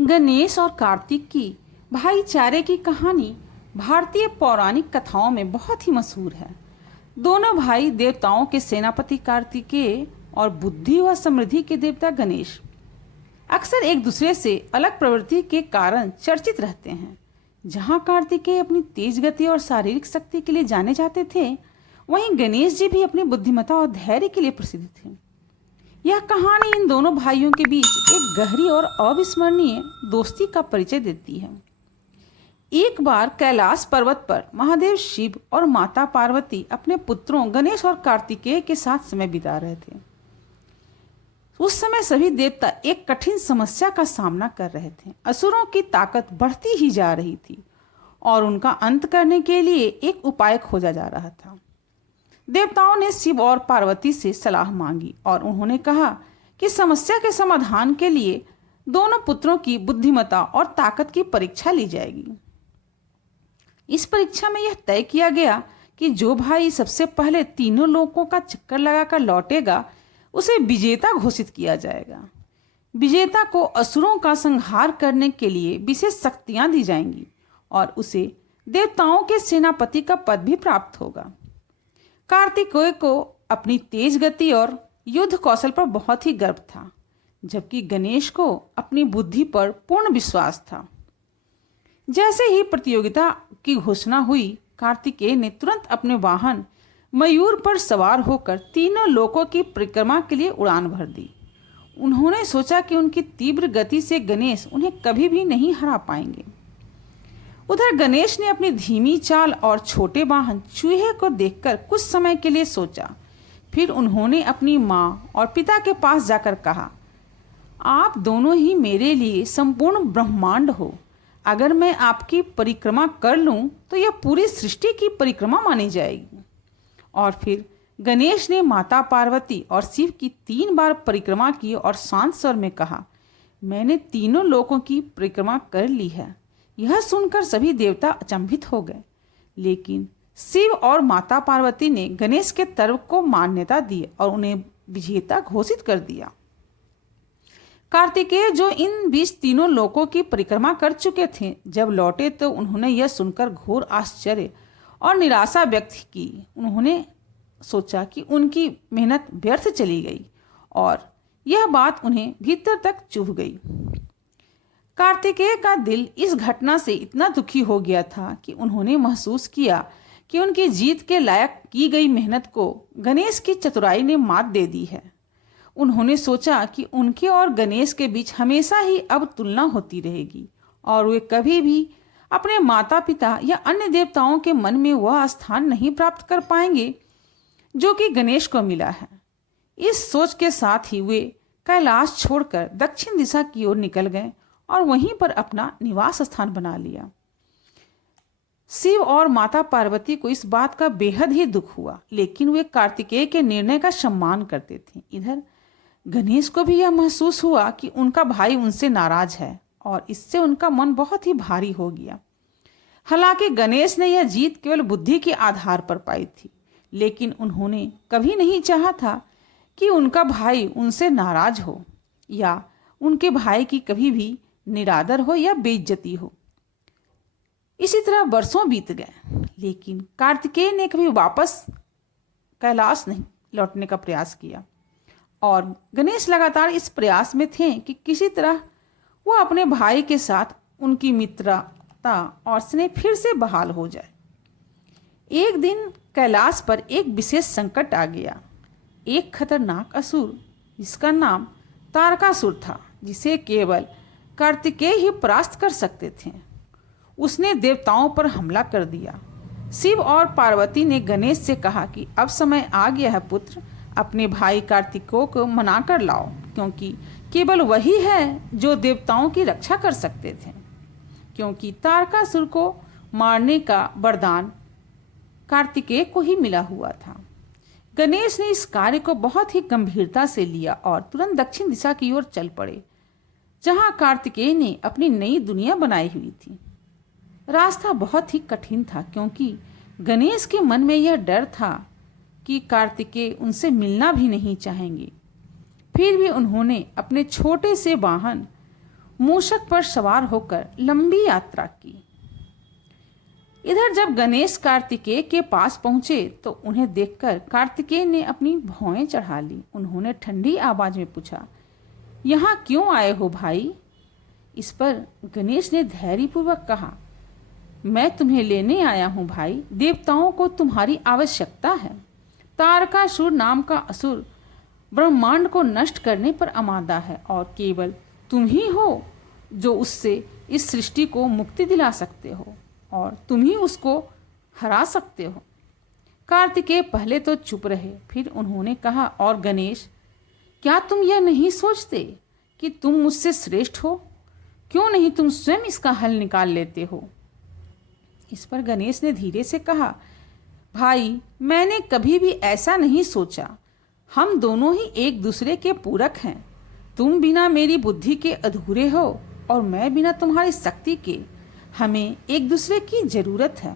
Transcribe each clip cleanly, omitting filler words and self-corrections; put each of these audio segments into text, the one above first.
गणेश और कार्तिक की भाईचारे की कहानी भारतीय पौराणिक कथाओं में बहुत ही मशहूर है। दोनों भाई देवताओं के सेनापति कार्तिकेय और बुद्धि व समृद्धि के देवता गणेश अक्सर एक दूसरे से अलग प्रवृत्ति के कारण चर्चित रहते हैं। जहां कार्तिकेय अपनी तेज गति और शारीरिक शक्ति के लिए जाने जाते थे, वहीं गणेश जी भी अपनी बुद्धिमत्ता और धैर्य के लिए प्रसिद्ध थे। यह कहानी इन दोनों भाइयों के बीच एक गहरी और अविस्मरणीय दोस्ती का परिचय देती है। एक बार कैलाश पर्वत पर महादेव शिव और माता पार्वती अपने पुत्रों गणेश और कार्तिकेय के साथ समय बिता रहे थे। उस समय सभी देवता एक कठिन समस्या का सामना कर रहे थे। असुरों की ताकत बढ़ती ही जा रही थी और उनका अंत करने के लिए एक उपाय खोजा जा रहा था। देवताओं ने शिव और पार्वती से सलाह मांगी और उन्होंने कहा कि समस्या के समाधान के लिए दोनों पुत्रों की बुद्धिमत्ता और ताकत की परीक्षा ली जाएगी। इस परीक्षा में यह तय किया गया कि जो भाई सबसे पहले तीनों लोकों का चक्कर लगाकर लौटेगा, उसे विजेता घोषित किया जाएगा। विजेता को असुरों का संहार करने के लिए विशेष शक्तियां दी जाएंगी और उसे देवताओं के सेनापति का पद भी प्राप्त होगा। कार्तिकेय को अपनी तेज गति और युद्ध कौशल पर बहुत ही गर्व था, जबकि गणेश को अपनी बुद्धि पर पूर्ण विश्वास था। जैसे ही प्रतियोगिता की घोषणा हुई, कार्तिकेय ने तुरंत अपने वाहन मयूर पर सवार होकर तीनों लोकों की परिक्रमा के लिए उड़ान भर दी। उन्होंने सोचा कि उनकी तीव्र गति से गणेश उन्हें कभी भी नहीं हरा पाएंगे। उधर गणेश ने अपनी धीमी चाल और छोटे वाहन चूहे को देखकर कुछ समय के लिए सोचा। फिर उन्होंने अपनी माँ और पिता के पास जाकर कहा, आप दोनों ही मेरे लिए संपूर्ण ब्रह्मांड हो। अगर मैं आपकी परिक्रमा कर लूं तो यह पूरी सृष्टि की परिक्रमा मानी जाएगी। और फिर गणेश ने माता पार्वती और शिव की 3 बार परिक्रमा की और शांत स्वर में कहा, मैंने तीनों लोकों की परिक्रमा कर ली है। यह सुनकर सभी देवता अचंभित हो गए, लेकिन शिव और माता पार्वती ने गणेश के तर्क को मान्यता दी और उन्हें विजेता घोषित कर दिया। कार्तिकेय, जो इन बीच तीनों लोकों की परिक्रमा कर चुके थे, जब लौटे तो उन्होंने यह सुनकर घोर आश्चर्य और निराशा व्यक्त की। उन्होंने सोचा कि उनकी मेहनत व्यर्थ चली गई और यह बात उन्हें भीतर तक चुभ गई। कार्तिकेय का दिल इस घटना से इतना दुखी हो गया था कि उन्होंने महसूस किया कि उनकी जीत के लायक की गई मेहनत को गणेश की चतुराई ने मात दे दी है। उन्होंने सोचा कि उनके और गणेश के बीच हमेशा ही अब तुलना होती रहेगी और वे कभी भी अपने माता पिता या अन्य देवताओं के मन में वह स्थान नहीं प्राप्त कर पाएंगे जो कि गणेश को मिला है। इस सोच के साथ ही वे कैलाश छोड़कर दक्षिण दिशा की ओर निकल गए और वहीं पर अपना निवास स्थान बना लिया। शिव और माता पार्वती को इस बात का बेहद ही दुख हुआ, लेकिन वे कार्तिकेय के निर्णय का सम्मान करते थे। इधर गणेश को भी यह महसूस हुआ कि उनका भाई उनसे नाराज है और इससे उनका मन बहुत ही भारी हो गया। हालांकि गणेश ने यह जीत केवल बुद्धि के आधार पर पाई थी, लेकिन उन्होंने कभी नहीं चाहा था कि उनका भाई उनसे नाराज हो या उनके भाई की कभी भी निरादर हो या बेइज्जती हो। इसी तरह वर्षों बीत गए, लेकिन कार्तिकेय ने कभी वापस कैलाश नहीं लौटने का प्रयास किया और गणेश लगातार इस प्रयास में थे कि किसी तरह वो अपने भाई के साथ उनकी मित्रता और स्नेह फिर से बहाल हो जाए। एक दिन कैलाश पर एक विशेष संकट आ गया। एक खतरनाक असुर, जिसका नाम तारकासुर था, जिसे केवल कार्तिकेय ही परास्त कर सकते थे, उसने देवताओं पर हमला कर दिया। शिव और पार्वती ने गणेश से कहा कि अब समय आ गया है पुत्र, अपने भाई कार्तिकेय को मना कर लाओ, क्योंकि केवल वही है जो देवताओं की रक्षा कर सकते थे। क्योंकि तारकासुर को मारने का वरदान कार्तिकेय को ही मिला हुआ था। गणेश ने इस कार्य को बहुत ही गंभीरता से लिया और तुरंत दक्षिण दिशा की ओर चल पड़े, जहां कार्तिकेय ने अपनी नई दुनिया बनाई हुई थी। रास्ता बहुत ही कठिन था, क्योंकि गणेश के मन में यह डर था कि कार्तिकेय उनसे मिलना भी नहीं चाहेंगे। फिर भी उन्होंने अपने छोटे से वाहन मूषक पर सवार होकर लंबी यात्रा की। इधर जब गणेश कार्तिकेय के पास पहुंचे तो उन्हें देखकर कार्तिकेय ने अपनी भौहें चढ़ा ली। उन्होंने ठंडी आवाज में पूछा, यहाँ क्यों आए हो भाई? इस पर गणेश ने धैर्यपूर्वक कहा, मैं तुम्हें लेने आया हूँ भाई, देवताओं को तुम्हारी आवश्यकता है। तारकासुर नाम का असुर ब्रह्मांड को नष्ट करने पर आमादा है और केवल तुम ही हो जो उससे इस सृष्टि को मुक्ति दिला सकते हो और तुम ही उसको हरा सकते हो। कार्तिकेय पहले तो चुप रहे, फिर उन्होंने कहा, और गणेश, क्या तुम यह नहीं सोचते कि तुम मुझसे श्रेष्ठ हो? क्यों नहीं तुम स्वयं इसका हल निकाल लेते हो? इस पर गणेश ने धीरे से कहा, भाई, मैंने कभी भी ऐसा नहीं सोचा। हम दोनों ही एक दूसरे के पूरक हैं। तुम बिना मेरी बुद्धि के अधूरे हो और मैं बिना तुम्हारी शक्ति के। हमें एक दूसरे की जरूरत है।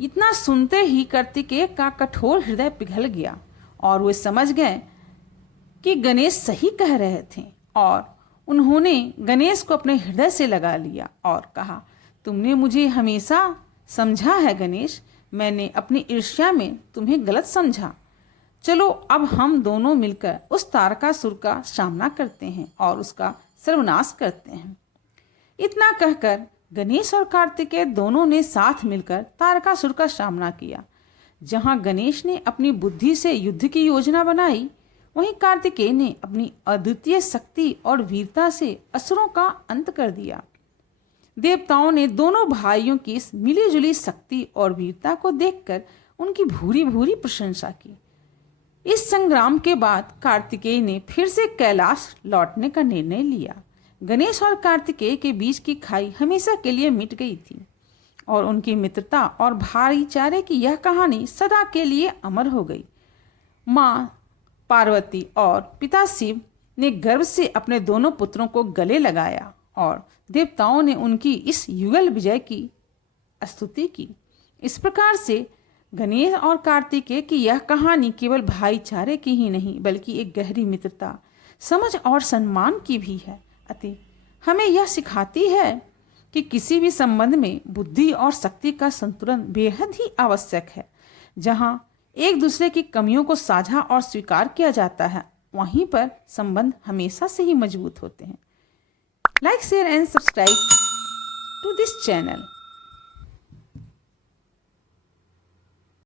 इतना सुनते ही कार्तिकेय का कठोर हृदय पिघल गया और वे समझ गए कि गणेश सही कह रहे थे और उन्होंने गणेश को अपने हृदय से लगा लिया और कहा, तुमने मुझे हमेशा समझा है गणेश, मैंने अपनी ईर्ष्या में तुम्हें गलत समझा। चलो अब हम दोनों मिलकर उस तारकासुर का सामना करते हैं और उसका सर्वनाश करते हैं। इतना कहकर गणेश और कार्तिकेय दोनों ने साथ मिलकर तारकासुर का सामना किया। जहां गणेश ने अपनी बुद्धि से युद्ध की योजना बनाई, वहीं कार्तिकेय ने अपनी अद्वितीय शक्ति और वीरता से असुरों का अंत कर दिया। देवताओं ने दोनों भाइयों की इस मिलीजुली शक्ति और वीरता को देखकर उनकी भूरी भूरी प्रशंसा की। इस संग्राम के बाद कार्तिकेय ने फिर से कैलाश लौटने का निर्णय लिया। गणेश और कार्तिकेय के बीच की खाई हमेशा के लिए मिट गई थी और उनकी मित्रता और भाईचारे की यह कहानी सदा के लिए अमर हो गई। माँ पार्वती और पिता शिव ने गर्व से अपने दोनों पुत्रों को गले लगाया और देवताओं ने उनकी इस युगल विजय की स्तुति की। इस प्रकार से गणेश और कार्तिकेय की यह कहानी केवल भाईचारे की ही नहीं बल्कि एक गहरी मित्रता, समझ और सम्मान की भी है। अतः हमें यह सिखाती है कि किसी भी संबंध में बुद्धि और शक्ति का संतुलन बेहद ही आवश्यक है। जहाँ एक दूसरे की कमियों को साझा और स्वीकार किया जाता है, वहीं पर संबंध हमेशा से ही मजबूत होते हैं। Like, share and subscribe to this channel.